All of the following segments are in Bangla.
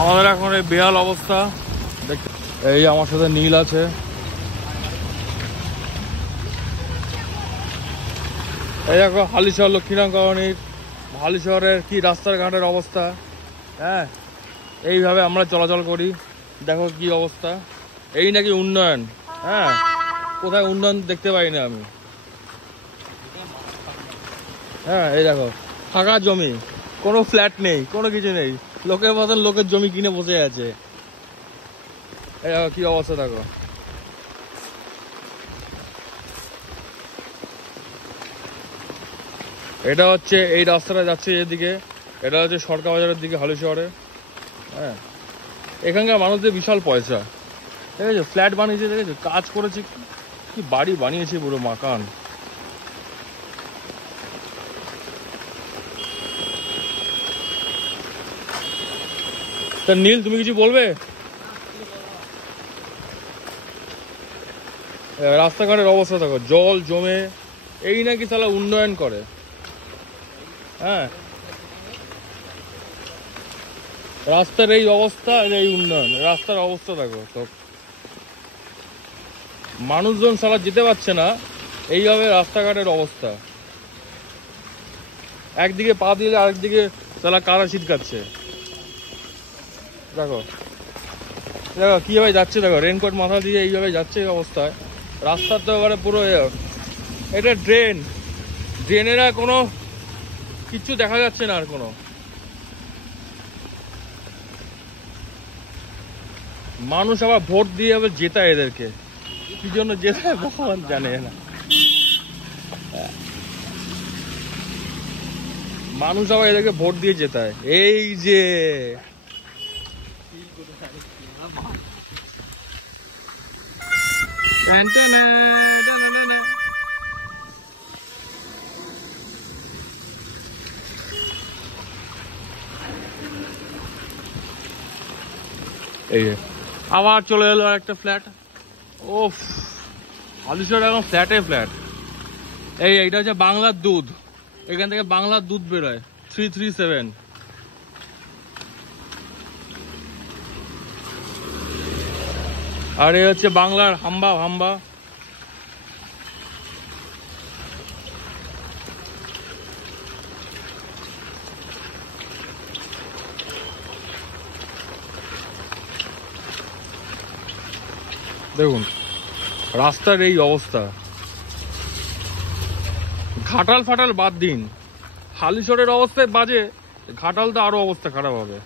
আমাদের এখন এই বেহাল অবস্থা। এই আমার সাথে নীল আছে। এই দেখো হালিশহর লক্ষ্মীরাম কলোনির হালিশহরের কি রাস্তাঘাটের অবস্থা। হ্যাঁ, এইভাবে আমরা চলাচল করি। দেখো কি অবস্থা। এই নাকি উন্নয়ন? হ্যাঁ, কোথায় উন্নয়ন দেখতে পাই না আমি। হ্যাঁ, এই দেখো ফাঁকা জমি, কোনো ফ্ল্যাট নেই, কোনো কিছু নেই। লোকের মতন লোকের জমি কিনে বসে আছে। এই দেখো কি অবস্থা দেখো। এটা হচ্ছে এই রাস্তাটা যাচ্ছে এদিকে, এটা হচ্ছে সরকার বাজারের দিকে হালিশহরে। হ্যাঁ, এখানকার মানুষদের বিশাল পয়সা। ঠিক আছে, ফ্ল্যাট বানিয়েছে, দেখেছো কাজ করেছে, কি বাড়ি বানিয়েছে পুরো মাকান। তা নীল তুমি কিছু বলবে? রাস্তাঘাটের অবস্থা দেখো, জল জমে। এই নাকি তাহলে উন্নয়ন করে। হ্যাঁ, রাস্তার এই অবস্থা, এই উন্নয়ন। রাস্তার অবস্থা দেখো সব, মানুষজন সারা যেতে পারছে না, এইভাবে রাস্তাঘাটের অবস্থা। একদিকে পা দিলে আরেকদিকে সালা কাদা ছিটকাচ্ছে। দেখো দেখো কিভাবে যাচ্ছে, দেখো রেনকোট মাথা দিয়ে এইভাবে যাচ্ছে এই অবস্থায়। রাস্তার তো এবারে পুরো এটা ড্রেন, ড্রেনের আর কোনো কিচ্ছু দেখা যাচ্ছে না আর কোনো। মানুষ আবার ভোট দিয়ে আবার জেতায় এদেরকে, কি জন্য জেতায় ভগবান জানে না। মানুষ আবার এদেরকে ভোট দিয়ে জেতায়। এই যে এই আবার চলে এলো একটা ফ্ল্যাট। ও হালিশহর এখন ফ্ল্যাটে ফ্ল্যাট। এইটা হচ্ছে বাংলার দুধ, এখান থেকে বাংলার দুধ বেরোয় 337। আর এই হচ্ছে বাংলার হাম্বা হাম্বা। দেখুন রাস্তার এই অবস্থা। ঘাটাল ফাটাল বাদ দিন, হালিশহরের অবস্থায় বাজে, ঘাটাল তো আরো অবস্থা খারাপ হবে।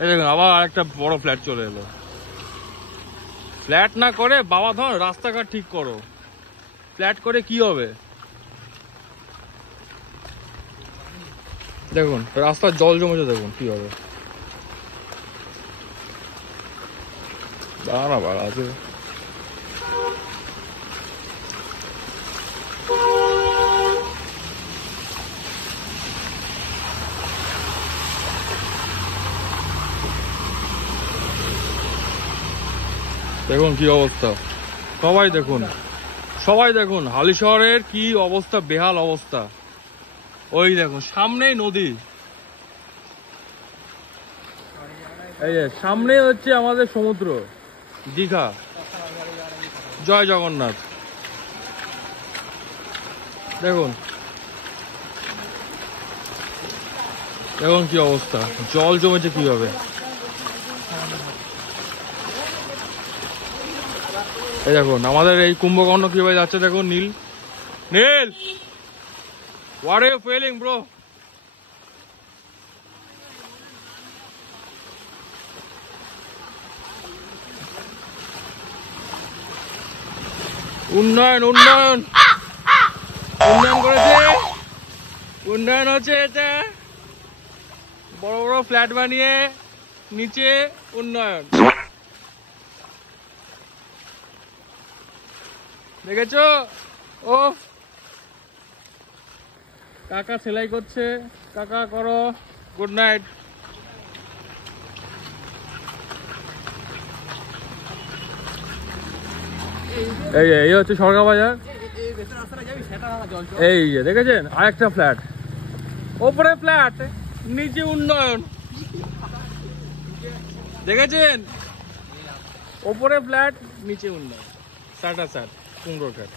এই দেখুন আবার আরেকটা বড় ফ্ল্যাট চলে এলো। ফ্ল্যাট না করে বাবা ধর রাস্তাঘাট ঠিক করো, ফ্ল্যাট করে কি হবে? দেখুন রাস্তার জল জমেছে, দেখুন কি হবে। দাঁড়া বাড়া আছে। দেখুন কি অবস্থা, সবাই দেখুন, সবাই দেখুন হালিশহরের কি অবস্থা, বেহাল অবস্থা। ওই দেখুন সামনেই নদী, এই যে সামনে হচ্ছে আমাদের সমুদ্র, দীঘা। জয় জগন্নাথ। দেখুন দেখুন কি অবস্থা, জল জমেছে কিভাবে। এই দেখুন আমাদের এই কুম্ভকর্ণ কিভাবে যাচ্ছে, দেখুন নীল। নীল, what are you feeling bro? উন্নয়ন উন্নয়ন উন্নয়ন করেছে, উন্নয়ন হচ্ছে এটা, বড় বড় ফ্ল্যাট বানিয়ে নিচে উন্নয়ন। দেখেছো? ও কাকা সেলাই করছে, কাকা করো, গুড নাইট। এই হচ্ছে সরকার বাজার। এই যে দেখেছেন আরেকটা ফ্ল্যাট, ওপরে ফ্ল্যাট নিচে উন্নয়ন। দেখেছেন? ওপরে ফ্ল্যাট, নিচে উন্নয়ন, সাটা সাট কুমড়ো ঘাট।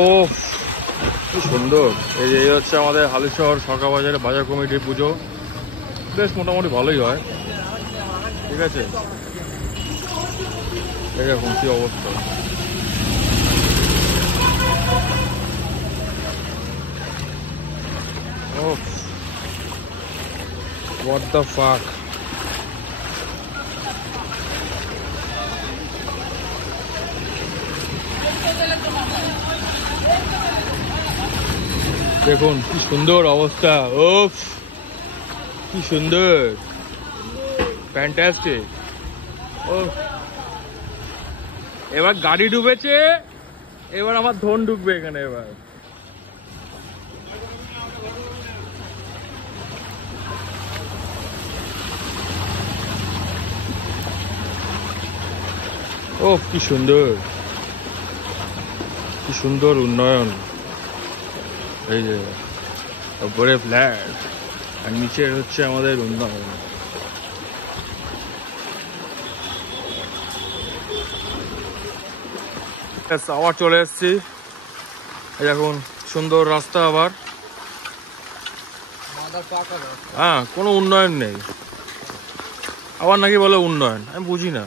ও কি সুন্দর। এই হচ্ছে আমাদের হালিশহর সরকার বাজারে বাজার কমিটির পুজো। বেশ মোটামুটি ভালোই হয়, ঠিক আছে। দেখুন কি অবস্থা। ও হোয়াট দ্য ফাক। দেখুন কি সুন্দর অবস্থা। ও কি সুন্দর, ফ্যান্টাস্টিক। ও এবার গাড়ি ডুবেছে, এবার আমার ধন ডুববে এখানে। এবার ও কি সুন্দর, কি সুন্দর উন্নয়ন। এই যে উপরে ফ্ল্যাট আর নিচে হচ্ছে আমাদের উন্নয়ন। আবার চলে এসছি, এখন সুন্দর রাস্তা আবার। হ্যাঁ, কোনো উন্নয়ন নেই, আবার নাকি বলে উন্নয়ন। আমি বুঝি না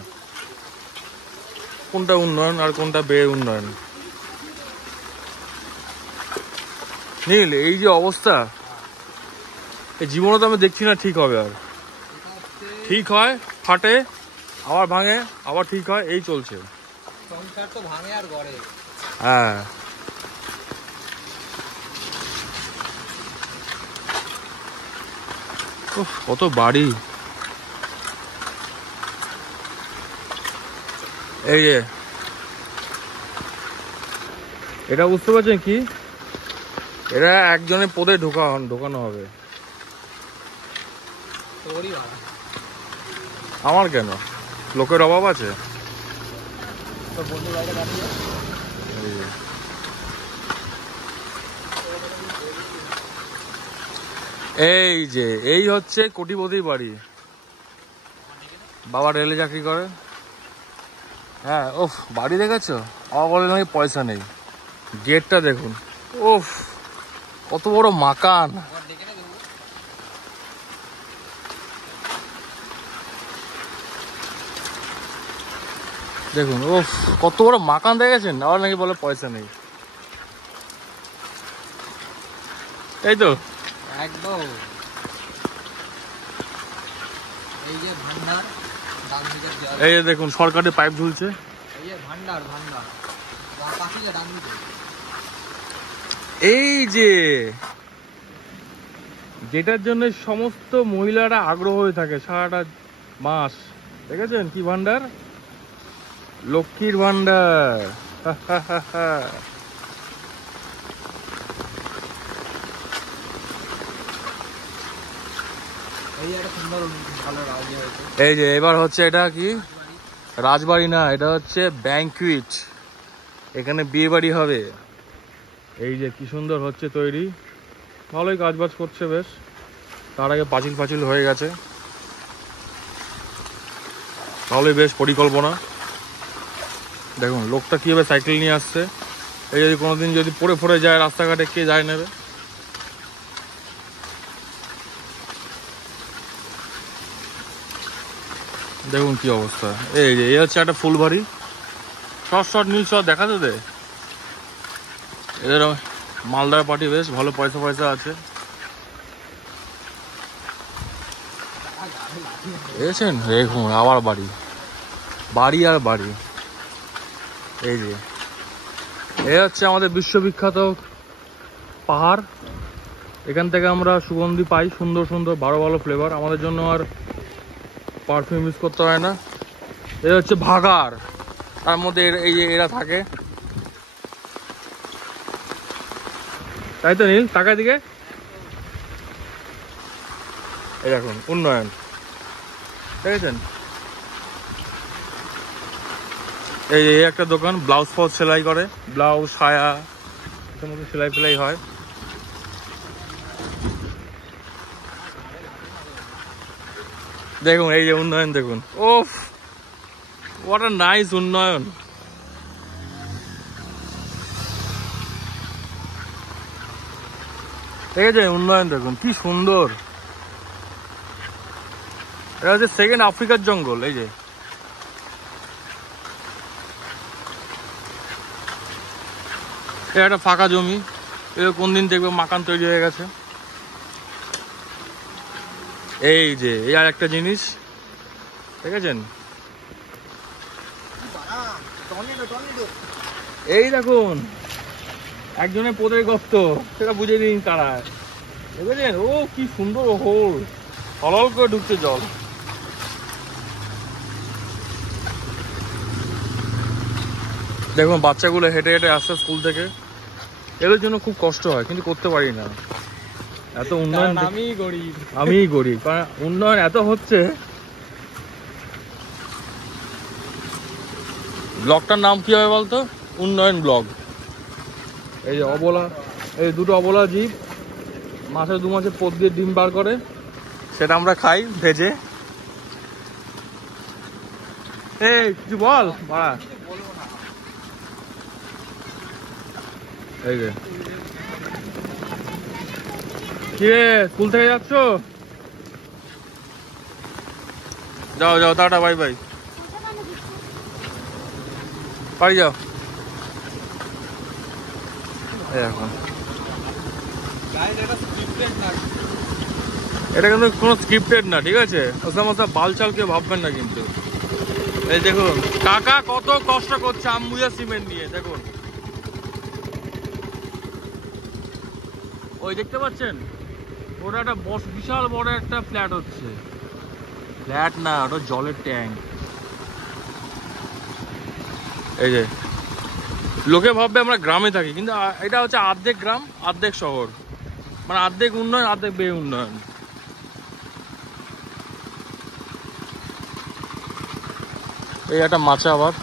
কোনটা উন্নয়ন আর কোনটা বে উন্নয়ন। নীল এই যে অবস্থা, এই জীবনে তো আমি দেখছি না ঠিক হবে। আর ঠিক হয়, ফাটে, আবার ভাঙে, আবার ঠিক হয়, এই চলছে। সংসার তো ভাঙে আর গড়ে। হ্যাঁ, কত বাড়ি। এই যে এটা বুঝতে পারছেন কি, এরা একজনের পদে ঢোকানো হবে। আমার কেন, লোকের অভাব আছে। এই যে এই হচ্ছে কোটিপতির বাড়ি। বাবা রেলে চাকরি করে। হ্যাঁ, ওফ বাড়ি দেখেছো? আবার বলে নাকি পয়সা নেই। গেটটা দেখুন, ওফ কত বড় মাকান। দেখুন, ওফ কত বড় মাকান দেখেছেন। আবার নাকি বলে পয়সা নেই। এই তো একদম। এই যে ভান্ডার, এই যে দেখুন সরকারি পাইপ ঝুলছে। এই যে ভান্ডার ভান্ডার পাখিলে ডান দিকে। এই যে যেটার জন্য সমস্ত মহিলারা আগ্রহ হয়ে থাকে সারাটা মাস। দেখেছেন কি ভান্ডার? লক্ষ্মীর ভান্ডার। এই যে এবার হচ্ছে এটা কি রাজবাড়ি না, এটা হচ্ছে ব্যাংকুয়েট। এখানে বিয়ে বাড়ি হবে। এই যে কি সুন্দর হচ্ছে তৈরি, ভালোই কাজবাজ করছে বেশ। তার আগে পাঁচিল পাঁচিল হয়ে গেছে, ভালোই বেশ পরিকল্পনা। দেখুন লোকটা কিভাবে সাইকেল নিয়ে আসছে। এই যদি কোনোদিন যদি পড়ে পড়ে যায় রাস্তাঘাটে, কে যায় নেবে? দেখুন কি অবস্থা। এই যে এই হচ্ছে একটা ফুলবাড়ি। শর্ট নীল শর্ট দেখাতে দে। এদের মালদার পার্টি, বেশ ভালো পয়সা পয়সা আছে। দেখেছেন? দেখুন আবার বাড়ি, বাড়ি আর বাড়ি। এই যে এ হচ্ছে আমাদের বিশ্ববিখ্যাত পাহাড়। এখান থেকে আমরা সুগন্ধি পাই, সুন্দর সুন্দর ভালো ভালো ফ্লেভার। আমাদের জন্য আর পারফিউম ইউজ করতে হয় না। এ হচ্ছে ভাগাড়, তার মধ্যে এই যে এরা থাকে, তাই তো নীল? টাকার দিকে এই দেখুন উন্নয়ন, দেখেছেন? এই একটা দোকান, ব্লাউজ ফ্লাউজ সেলাই করে, ব্লাউজ সায়া সমস্ত সেলাই ফেলাই হয়। দেখুন এই যে উন্নয়ন, দেখুন ওফ হোয়াট আ নাইস উন্নয়ন। দেখেছেন উন্নয়ন? দেখুন কি সুন্দর। এটা হচ্ছে সেকেন্ড আফ্রিকার জঙ্গল। এই যে এটা একটা ফাঁকা জমি, কোন দিন দেখবে মাকান তৈরি হয়ে গেছে। এই যে এই আর একটা জিনিস দেখেছেন, এই দেখুন একজনের পোদের গর্ত, সেটা বুঝে নিন তারা। দেখেছেন? ও কি সুন্দর হোল, হলহল করে ঢুকছে জল। দেখুন বাচ্চাগুলো হেঁটে হেঁটে আসছে স্কুল থেকে, এদের জন্য খুব কষ্ট হয় কিন্তু করতে পারি না, এত উন্নয়ন। আমিই গরিব, কারণ উন্নয়ন এত হচ্ছে। ব্লগটার নাম কি হবে বলতো? উন্নয়ন ব্লগ। এই যে অবলা, এই দুটো অবলা জীব মাসে 2 মাসে পদ দিয়ে ডিম বার করে, সেটা আমরা খাই ভেজে। এই কিছু বল বাড়া। এই যে কি রে, স্কুল থেকে যাচ্ছ? যাও যাও, টাটা বাই বাই, বাড়ি যাও। এখন এটা কিন্তু কোনো স্ক্রিপ্টেড না, ঠিক আছে? ওসব বালচাল কেউ ভাববেন না কিন্তু। এই দেখুন কাকা কত কষ্ট করছে আমবুজা সিমেন্ট নিয়ে, দেখুন ওই দেখতে পাচ্ছেন? ওটা একটা বিশাল বড় একটা ফ্ল্যাট হচ্ছে। ফ্ল্যাট না, ওটা জলের ট্যাঙ্ক। এই যে লোকে ভাববে আমরা গ্রামে থাকি, কিন্তু এটা হচ্ছে অর্ধেক গ্রাম অর্ধেক শহর, মানে অর্ধেক উন্নয়ন অর্ধেক বে উন্নয়ন। এই একটা মাছা আবার,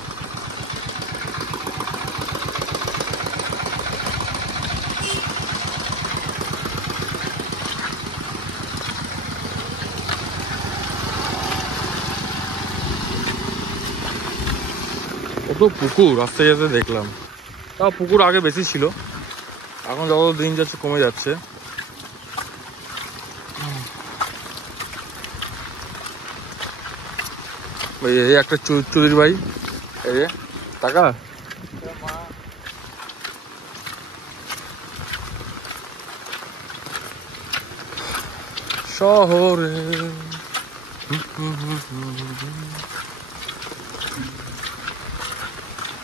কত পুকুর রাস্তায় যেতে দেখলাম। তাও পুকুর আগে বেশি ছিল, এখন যত দিন যাচ্ছে কমে যাচ্ছে। এই একটা চুরির ভাই, এই যে টাকা শহরে।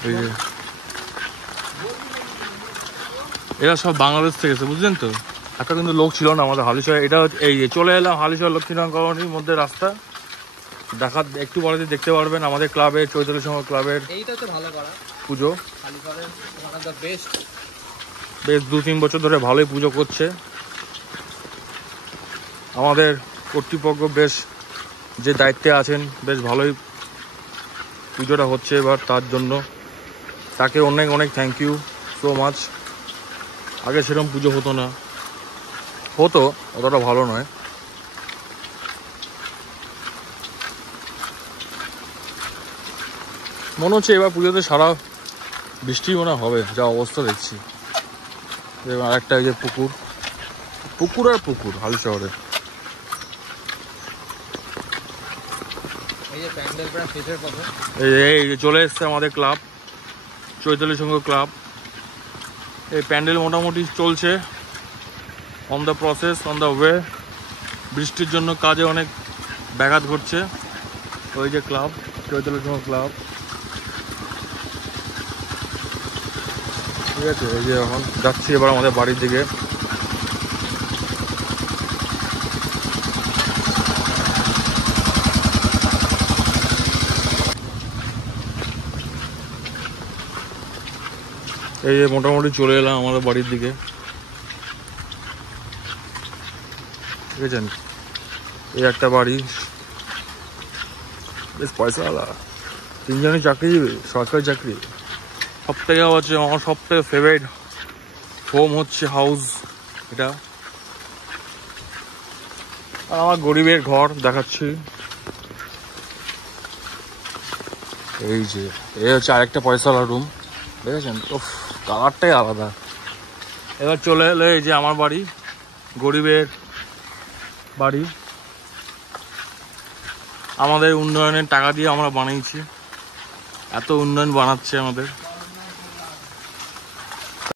এই যে এরা সব বাংলাদেশ থেকে এসে, বুঝলেন তো? একটা কিন্তু লোক ছিল না আমাদের হালিশহর। এটা এই যে চলে এলাম হালিশহর লক্ষ্মীনারায়ণ কলোনির মধ্যে রাস্তা দেখা, একটু পরে দেখতে পারবেন আমাদের ক্লাবের, চৈতালি সংঘ ক্লাবের পুজো। বেশ 2-3 বছর ধরে ভালোই পুজো করছে আমাদের কর্তৃপক্ষ, বেশ যে দায়িত্বে আছেন, বেশ ভালোই পুজোটা হচ্ছে এবার। তার জন্য তাকে অনেক অনেক থ্যাংক ইউ সো মাচ। আগে সেরকম পুজো হতো না, হতো অতটা ভালো নয়। মনে হচ্ছে এবার পুজোতে সারা বৃষ্টি মনে হবে, যা অবস্থা দেখছি। আর একটা এই যে পুকুর, পুকুর আর পুকুর হালি শহরে। এই যে চলে এসছে আমাদের ক্লাব, চৈতালি সংঘ ক্লাব। এই প্যান্ডেল মোটামুটি চলছে, on the process, on the way. বৃষ্টির জন্য কাজে অনেক ব্যাঘাত ঘটছে। ওই যে ক্লাব, চৈতালি সংঘ ক্লাব, ঠিক আছে? এই যে এখন যাচ্ছি এবার আমাদের বাড়ির দিকে। এই যে মোটামুটি চলে এলাম আমাদের বাড়ির দিকে, দেখেছেন? এই একটা বাড়ি, বেশ পয়সাওয়ালা, 3 জনই চাকরিজীবী, সরকারি চাকরি। সব থেকে হচ্ছে আমার সব থেকে ফেভারিট হোম হচ্ছে হাউস এটা। আর আমার গরিবের ঘর দেখাচ্ছি, এই যে এই হচ্ছে আরেকটা পয়সাওয়ালা রুম, দেখেছেন? উফ, কালারটাই আলাদা। এবার চলে এলো এই যে আমার বাড়ি, গরিবের বাড়ি। আমাদের উন্নয়নের টাকা দিয়ে আমরা বানিয়েছি, এত উন্নয়ন বানাচ্ছে আমাদের।